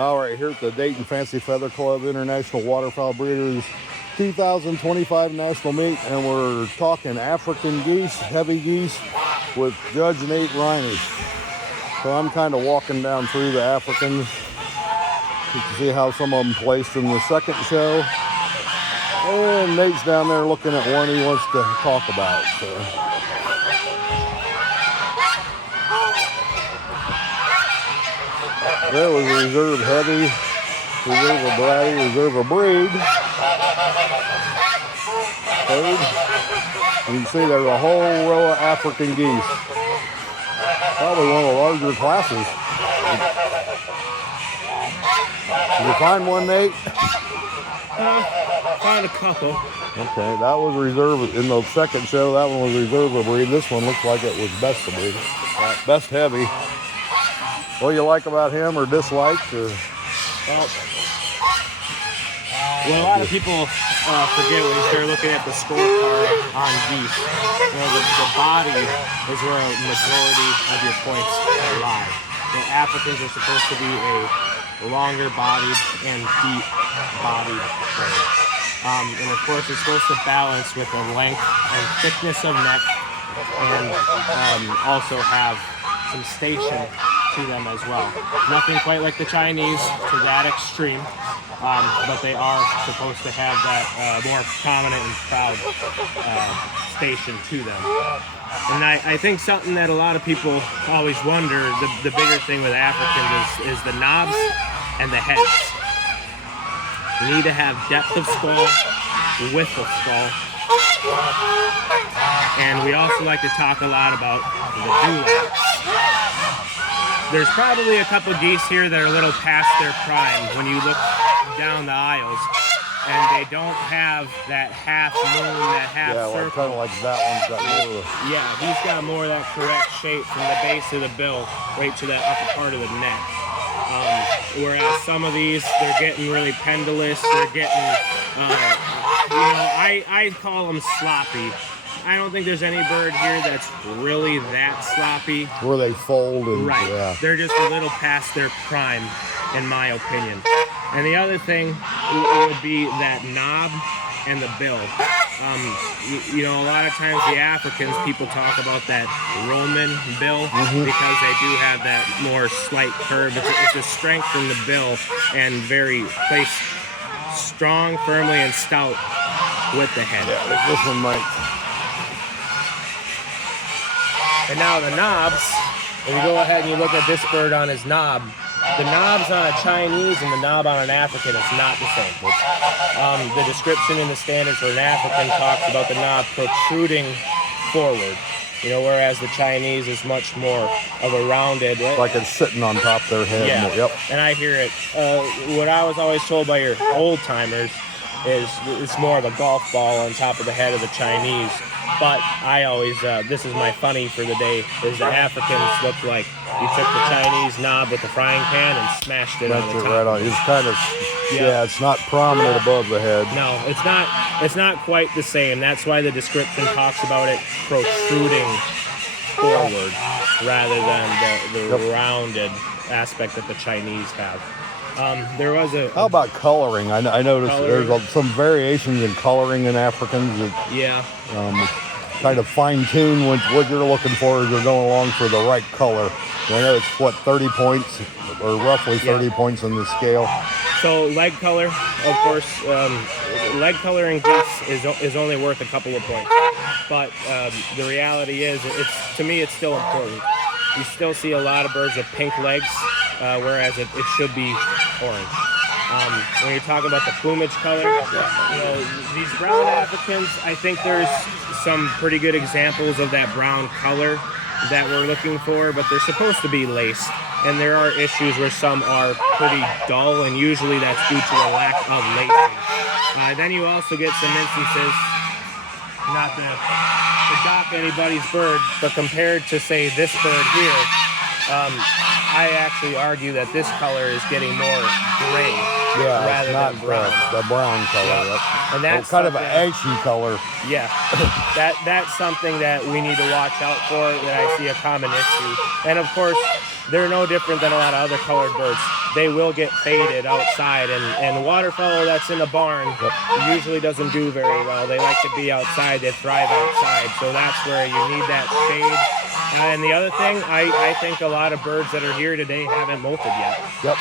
All right, here at the Dayton Fancy Feather Club International Waterfowl Breeders 2025 National Meet, and we're talking African geese, heavy geese, with Judge Nate Rynish. So I'm kind of walking down through the Africans. You can see how some of them placed in the second show. And Nate's down there looking at one he wants to talk about. So. There was a reserve heavy, reserve a bratty, reserve a breed. Third. And you can see there's a whole row of African geese. Probably one of the larger classes. Did you find one, Nate? Found a couple. Okay, that was reserve in the second show. That one was reserve a breed. This one looks like it was best a breed. Best heavy. What do you like about him or dislike? Or? Well, a lot of people forget when you start looking at the scorecard on geese. You know, the body is where a majority of your points lie. The Africans are supposed to be a longer-bodied and deep-bodied bird. And of course, it's supposed to balance with the length and thickness of neck, and also have some station to them as well. Nothing quite like the Chinese to that extreme, but they are supposed to have that more prominent and proud station to them. And I think something that a lot of people always wonder, the bigger thing with Africans is the knobs and the heads. You need to have depth of skull, width of skull. And we also like to talk a lot about the dewlaps. There's probably a couple geese here that are a little past their prime when you look down the aisles, and they don't have that half moon, that half circle. Yeah, kind of like that one's got more of Yeah, he's got more of that correct shape from the base of the bill right to that upper part of the neck. Whereas some of these, they're getting really pendulous. They're getting, I call them sloppy. I don't think there's any bird here that's really that sloppy. where they fold and Right. yeah. They're just a little past their prime, in my opinion. And the other thing would be that knob and the bill. A lot of times the Africans, people talk about that Roman bill because they do have that more slight curve. It's a strength in the bill and very placed strong, firmly, and stout with the head. Yeah, this one might. And now the knobs, when you go ahead and you look at this bird on his knob, the knobs on a Chinese and the knob on an African is not the same. The description in the standard for an African talks about the knob protruding forward, whereas the Chinese is much more of a rounded. Like it's sitting on top of their head. Yeah, Yep. and I hear it. What I was always told by your old timers is it's more of a golf ball on top of the head of the Chinese. But I always, this is my funny for the day, is the Africans look like you took the Chinese knob with the frying pan and smashed it on the top. Right on. It's kind of, it's not prominent above the head. No, it's not quite the same. That's why the description talks about it protruding forward rather than the rounded aspect that the Chinese have. There was a... How about coloring? I noticed Coloring. there's some variations in coloring in Africans. Yeah. Kind of fine-tune what you're looking for as you're going along for the right color. I know it's, 30 points, or roughly 30 points on the scale. So leg color, of course, leg color in geese is only worth a couple of points. But the reality is, to me, it's still important. You still see a lot of birds with pink legs, whereas it should be orange. When you're talking about the plumage color, these brown Africans, I think there's some pretty good examples of that brown color that we're looking for, but they're supposed to be laced. And there are issues where some are pretty dull, and usually that's due to a lack of lacing. Then you also get some instances, not to dock anybody's bird, but compared to, say, this bird here, I I actually argue that this color is getting more gray rather not than brown. the brown color. Yep. And that's kind of an something- ashy color. Yeah, that's something that we need to watch out for, that I see a common issue. And of course, they're no different than a lot of other colored birds. They will get faded outside, and waterfowl that's in a barn usually doesn't do very well. They like to be outside, they thrive outside, so that's where you need that shade. And the other thing, I think a lot of birds that are here today haven't molted yet. Yep.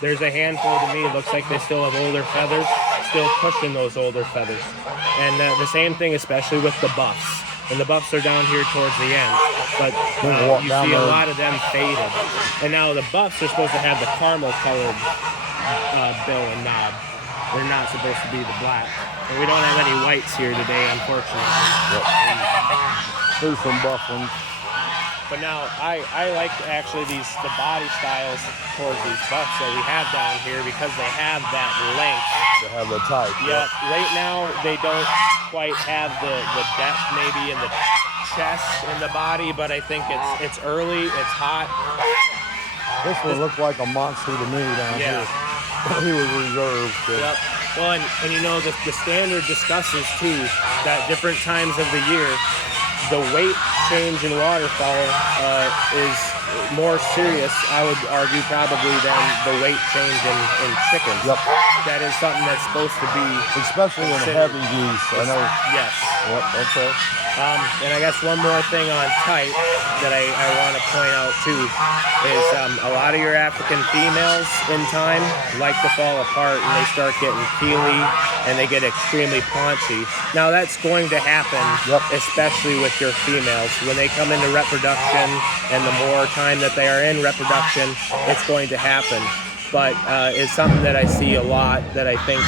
There's a handful to me. It looks like they still have older feathers, still pushing those older feathers. And the same thing, especially with the buffs. And the buffs are down here towards the end, but you see a lot of them faded. And now the buffs are supposed to have the caramel colored bill and knob. They're not supposed to be the black. And we don't have any whites here today, unfortunately. Yep. There's some buff ones. But now I like actually the body styles towards these buffs that we have down here, because they have that length. They have the type. Yeah. Right now they don't quite have the depth maybe in the chest and the body, but I think it's early, it's hot. This one looked like a monster to me down here. He was reserved. So. Yep. Well, and you know, the standard discusses too that different times of the year, the weight change in waterfowl is more serious, I would argue, probably than the weight change in chickens. Yep. That is something that's supposed to be, especially in heavy geese. I know. Yes. Yep. Okay. And I guess one more thing on type that I want to point out too is a lot of your African females in time like to fall apart, and they start getting peely and they get extremely paunchy. Now that's going to happen, especially with your females. When they come into reproduction, and the more time that they are in reproduction, it's going to happen. But it's something that I see a lot that I think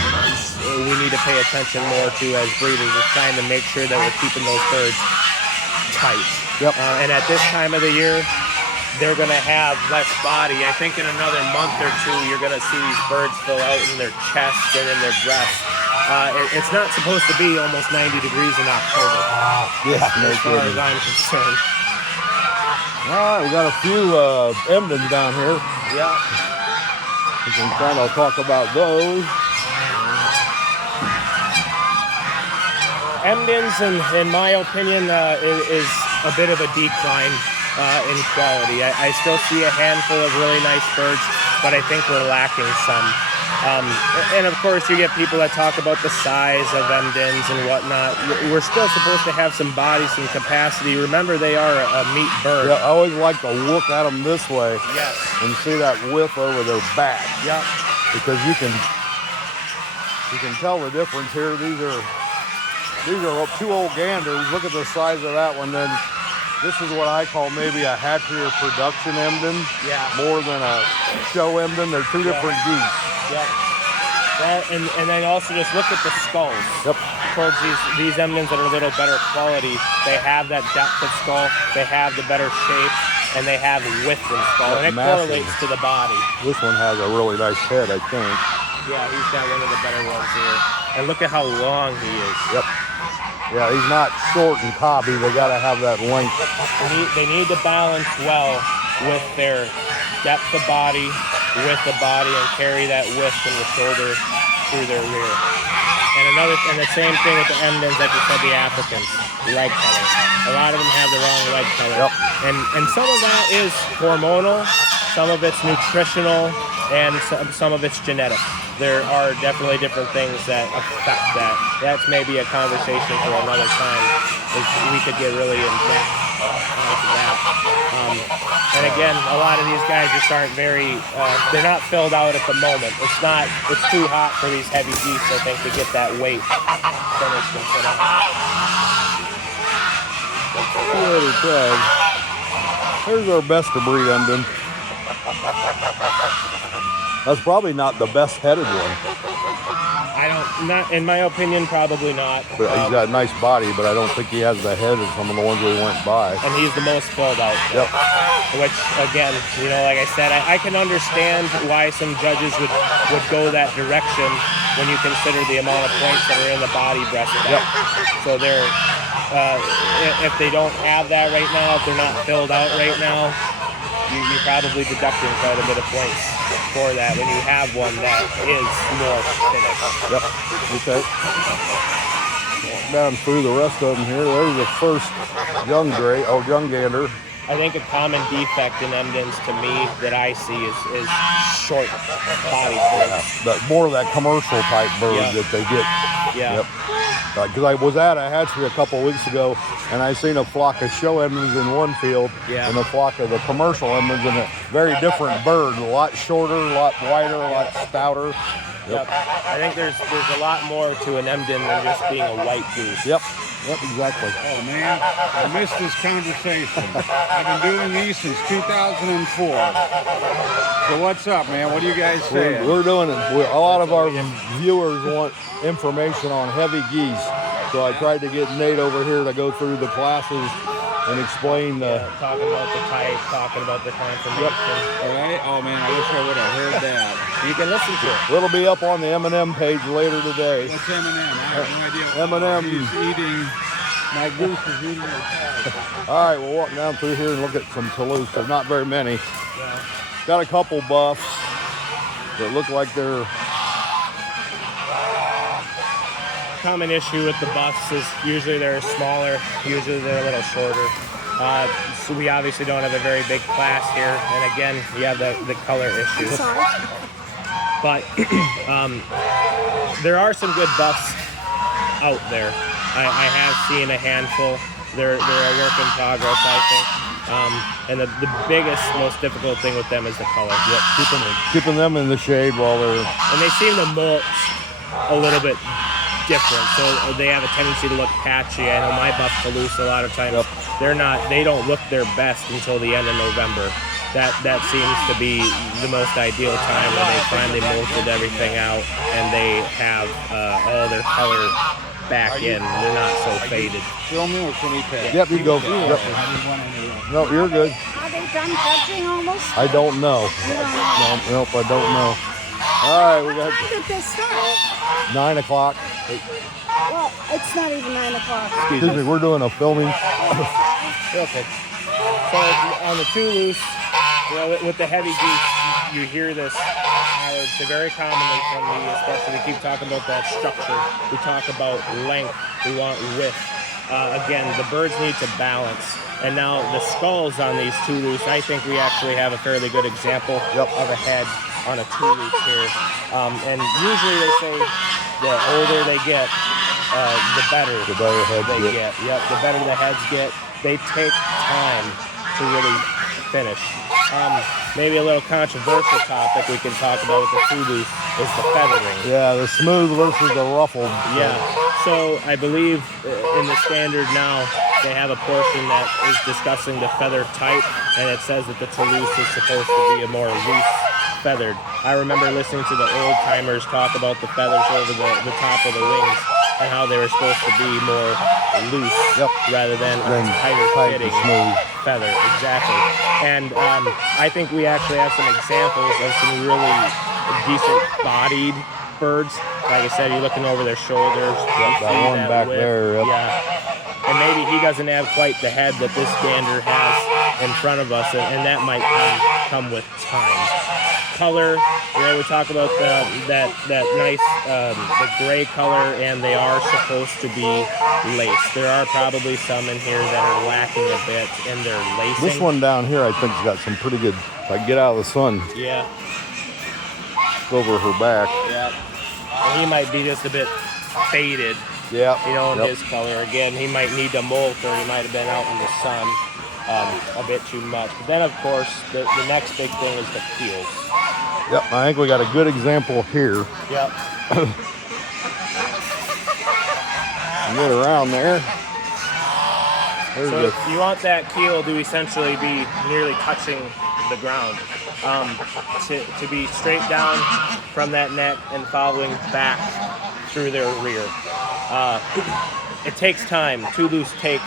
we need to pay attention more to as breeders, is trying to make sure that we're keeping those birds tight. Yep. And at this time of the year, they're going to have less body. I think in another month or two, you're going to see these birds fill out in their chest and in their breast. It's not supposed to be almost 90 degrees in October, as far as I'm concerned. All right, we got a few Emdens down here. Yeah. We can kind of talk about those. Emdens, in my opinion, is a bit of a decline in quality. I still see a handful of really nice birds, but I think we're lacking some. And of course, you get people that talk about the size of Emdens and whatnot. We're still supposed to have some body, some capacity. Remember, they are a meat bird. Yeah, I always like to look at them this way. Yes. And see that width over their back. Yep. Because you can tell the difference here. These are two old ganders. Look at the size of that one. Then this is what I call maybe a hatchery or production Emden. Yeah. More than a show Emden. They're two different geese. Yep. That, and then also just look at the skulls. Yep. Towards these Emdens that are a little better quality, they have that depth of skull, they have the better shape, and they have width in skull, and it correlates to the body. This one has a really nice head, I think. Yeah, he's got one of the better ones here. And look at how long he is. Yep. Yeah, he's not short and cobby. They got to have that length. They need to balance well with their depth of body, with the body, and carry that width from the shoulder through their rear. And the same thing with the Emdens, like you said, the Africans, leg color. A lot of them have the wrong leg color. Yep. And some of that is hormonal, some of it's nutritional, and some of it's genetic. There are definitely different things that affect that. That's maybe a conversation for another time. We could get really in depth onto that. And again, a lot of these guys just aren't very, they're not filled out at the moment. It's too hot for these heavy geese, I think, to get that weight finished and put on. Here's our best to breed Emden. That's probably not the best headed one. Not in my opinion, probably not. But he's got a nice body, but I don't think he has the head of some of the ones we went by. And he's the most filled out. Yep. Which, again, like I said, I can understand why some judges would go that direction when you consider the amount of points that are in the body breast. Yep. So they're, if they don't have that right now, if they're not filled out right now, you're probably deducting quite a bit of points for that when you have one that is more finished. Yep. Okay. Walk down through the rest of them here. There's the first young gander. I think a common defect in Emdens to me that I see is short body birds. But more of that commercial type bird that they get. Yeah. Yep. Because I was at a hatchery a couple of weeks ago, and I seen a flock of show Emdens in one field, and a flock of the commercial Emdens in a very different bird. A lot shorter, a lot wider, a lot stouter. Yep. I think there's a lot more to an Emden than just being a white goose. Yep, exactly. Oh man, I missed this conversation. I've been doing these since 2004. So what's up, man? What do you guys say? We're doing it. A lot of our viewers want information on heavy geese, so I tried to get Nate over here to go through the classes and explain the. Talking about the type, talking about the conformation. All right. Oh man, I wish I would have heard that. You can listen to it. It'll be up on the M&M page later today. What's M&M? I have no idea. M&M. He's eating. My goose is eating it. All right, we'll walk down through here and look at some Toulouse. There's not very many. Yeah. Got a couple buffs that look like they're. Common issue with the buffs is usually they're smaller, usually they're a little shorter. So we obviously don't have a very big class here, and again, you have the color issue. But there are some good buffs out there. I have seen a handful. They're a work in progress, I think. And the biggest, most difficult thing with them is the color. Yep, keeping them in the shade while they're. And they seem to molt a little bit different, so they have a tendency to look patchy. I know my buff Toulouse a lot of times they don't look their best until the end of November. That seems to be the most ideal time when they finally molted everything out and they have all their color back in. They're not so faded. Film me or can he pay? Yep, you go. Yep. No, you're good. Are they done judging almost? I don't know. Nope, I don't know. All right, we got. When did they start? 9 o'clock. Well, it's not even 9 o'clock. Excuse me, we're doing a filming. Okay. So on the Toulouse, with the heavy geese, you hear this. I would say very commonly from me, especially we keep talking about that structure. We talk about length. We want width. Again, the birds need to balance. And now the skulls on these Toulouse, I think we actually have a fairly good example of a head on a Toulouse here. And usually they say the older they get, the better heads they get. Yep, the better the heads get. They take time to really finish. Maybe a little controversial topic we can talk about with the Toulouse is the feathering. Yeah, the smooth versus the ruffled. Yeah. So I believe in the standard now they have a portion that is discussing the feather type, and it says that the Toulouse is supposed to be a more loose feathered. I remember listening to the old timers talk about the feathers over the top of the wings and how they were supposed to be more loose rather than tighter fitting smooth feather. Exactly. And I think we actually have some examples of some really decent bodied birds. Like I said, you're looking over their shoulders. That one back there. Yeah. And maybe he doesn't have quite the head that this gander has in front of us, and that might come with time. Color, we talk about that nice the gray color, and they are supposed to be laced. There are probably some in here that are lacking a bit in their lacing. This one down here, I think, has got some pretty good. If I can get out of the sun. Yeah. Over her back. Yeah. And he might be just a bit faded. Yeah. You know, in his color. Again, he might need to molt, or he might have been out in the sun a bit too much. But then, of course, the next big thing is the keels. Yep, I think we got a good example here. Yep. Get around there. So you want that keel to essentially be nearly touching the ground. To be straight down from that neck and following back through their rear. It takes time. Toulouse take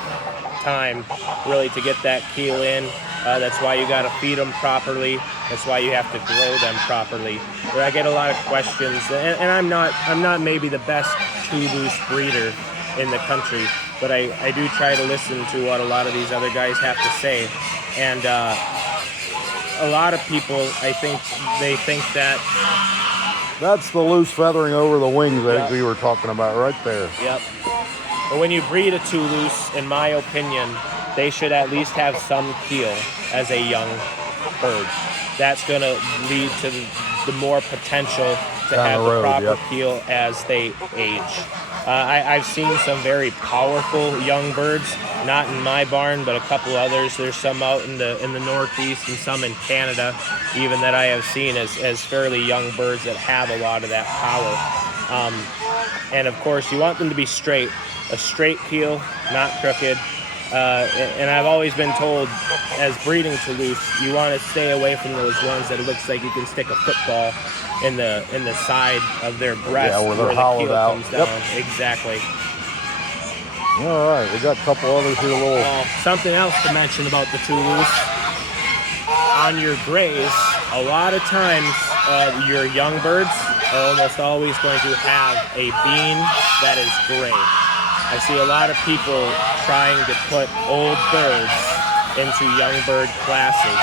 time really to get that keel in. That's why you got to feed them properly. That's why you have to grow them properly. But I get a lot of questions, and I'm not maybe the best Toulouse breeder in the country, but I do try to listen to what a lot of these other guys have to say. And a lot of people, I think, they think that. That's the loose feathering over the wings that Yep. we were talking about right there. Yep. But when you breed a two loose, in my opinion, they should at least have some keel as a young bird. That's going to lead to the more potential to Down have the the road, proper yep. keel as they age. I've seen some very powerful young birds, not in my barn, but a couple others. There's some out in the Northeast and some in Canada, even that I have seen as fairly young birds that have a lot of that power. And of course, you want them to be straight, a straight keel, not crooked. And I've always been told, as breeding Toulouse, you want to stay away from those ones that it looks like you can stick a football in the side of their breast, Yeah, where they're the hollowed keel out. comes down. Yep. Exactly. All right, we got a couple others here. Something else to mention about the Toulouse. On your grays, a lot of times your young birds are almost always going to have a bean that is gray. I see a lot of people trying to put old birds into young bird classes.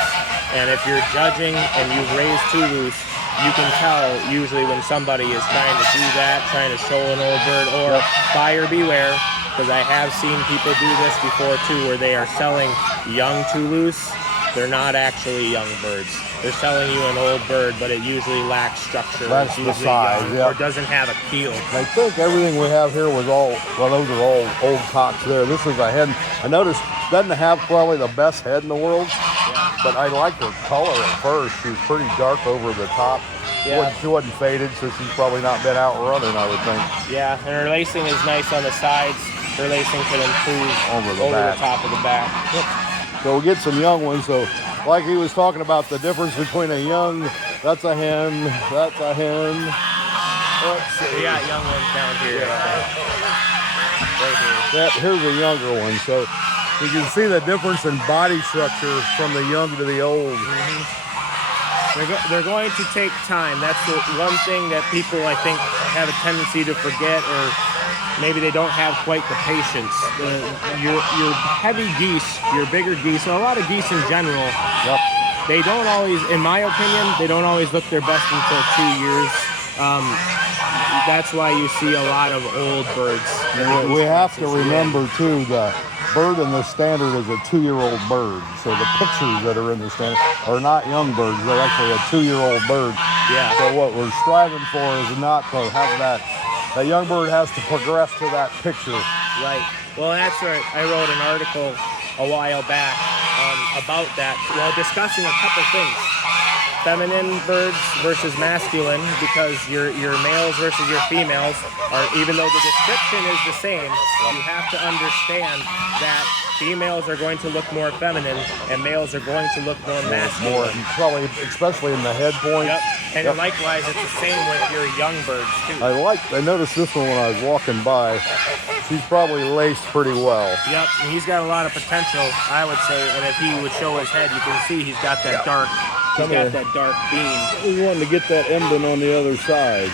And if you're judging and you've raised Toulouse, you can tell usually when somebody is trying to do that, trying to show an old bird, or buyer beware, because I have seen people do this before too, where they are selling young Toulouse. They're not actually young birds. They're selling you an old bird, but it usually lacks structure. That's it's the usually size, young, yeah. or doesn't have a keel. I think everything we have here was all, well, those are all old cocks there. This is a hen. I noticed doesn't have probably the best head in the world, but I like her color at first. She's pretty dark over the top. Yeah. She wasn't faded, so she's probably not been out running, I would think. Yeah, and her lacing is nice on the sides. Her lacing can improve Over the the back. top of the back. So we'll get some young ones. So like he was talking about the difference between a young, that's a hen, that's a hen. Let's see. We got young ones down here. Right here. Here's a younger one. So you can see the difference in body structure from the young to the old. They're going to take time. That's the one thing that people, I think, have a tendency to forget, or maybe they don't have quite the patience. Your heavy geese, your bigger geese, and a lot of geese in general, they don't always, in my opinion, they don't always look their best until 2 years. That's why you see a lot of old birds. We have to remember, too, the bird in the standard is a 2-year-old bird. So the pictures that are in the standard are not young birds. They're actually a 2-year-old bird. Yeah. So what we're striving for is not to have that. That young bird has to progress to that picture. Right. Well, that's right. I wrote an article a while back about that, while discussing a couple things. Feminine birds versus masculine, because your males versus your females are, even though the description is the same, you have to understand that females are going to look more feminine and males are going to look more masculine. More, probably, especially in the head point. Yep. And likewise, it's the same with your young birds too. I noticed this one when I was walking by. She's probably laced pretty well. Yep, and he's got a lot of potential, I would say. And if he would show his head, you can see he's got that dark. He's got that dark beam. We wanted to get that emblem on the other side.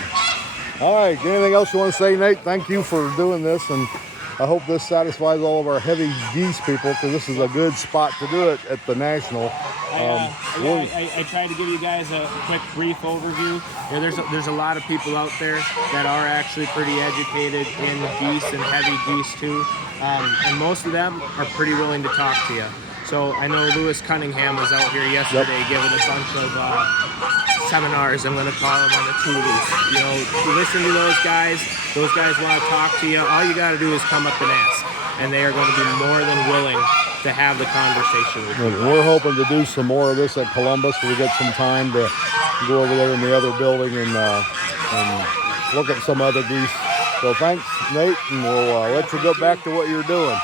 All right, anything else you want to say, Nate? Thank you for doing this, and I hope this satisfies all of our heavy geese people, because this is a good spot to do it at the National. I tried to give you guys a quick brief overview. You know, there's a lot of people out there that are actually pretty educated in geese and heavy geese too, and most of them are pretty willing to talk to you. So I know Lewis Cunningham was out here yesterday giving a bunch of seminars, I'm going to call them, on the Toulouse. You know, listen to those guys. Those guys want to talk to you. All you got to do is come up and ask, and they are going to be more than willing to have the conversation with you. We're hoping to do some more of this at Columbus. We get some time to go over there in the other building and look at some other geese. So thanks, Nate, and we'll let you go back to what you're doing.